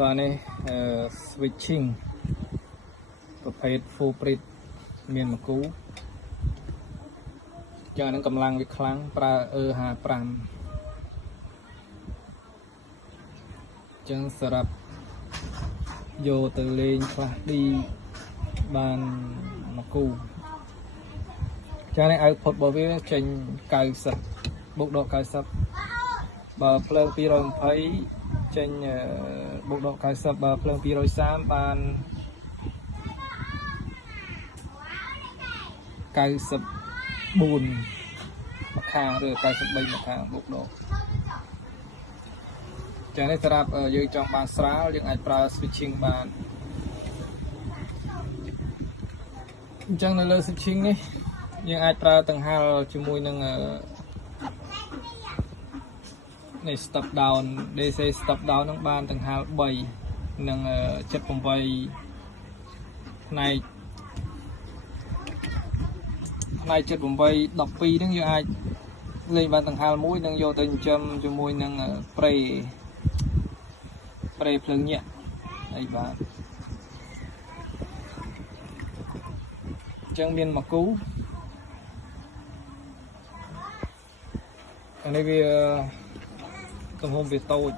បាទនេះswitching ប្រភេទ full bridge មានមកគូចានឹងកម្លាំងវាខ្លាំងប្រើ E55 ចឹងសម្រាប់យកទៅលេងខ្លះឌីបានមកគូចានេះ output របស់វាចេញ90បូកដក90បើភ្លើង220ចេញបូកដក90បើភ្លើង230បាន94ម្ខាងឬ93ម្ខាងបូកដកចានេះសម្រាប់យើងចង់បានស្រាលយើងអាចប្រើ switching បានអញ្ចឹងនៅលើ switching នេះយើងអាចប្រើដង្ហាលជាមួយនឹងនេះ step down DC step down នឹងបានដង្ហាល3និង78ផ្នែក78 12ហ្នឹងយើងអាចលេងបានដង្ហាលមួយនឹងយកទៅចិញ្ចឹមជាមួយនឹងប្រេភ្លើងញាក់អីបាទអញ្ចឹងមានមកគូអានេះវាទំហំវាតូច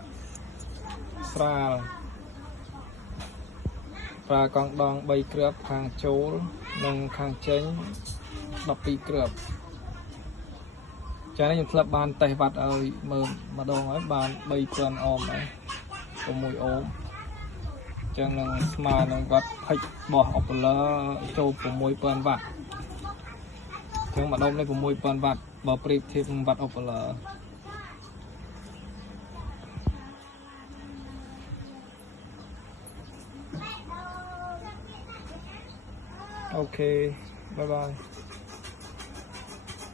ស្រាលប្រើកង់ដង3គ្រាប់ខាងចូលនិងខាងចេញ12គ្រាប់ចា៎នេះខ្ញុំធ្លាប់បានតេស្តវ៉ាត់ឲ្យមើលម្ដងហើយបាន 3000 អូមហើយ6 អូមចឹងនឹងស្មើនឹងវ៉ាត់ផិចរបស់ Opler ចូល 6000 វ៉ាត់ចឹងម្ដងនេះ 6000 វ៉ាត់បើប្រៀបធៀបនឹងវ៉ាត់ Opler អូខេបាយបាយ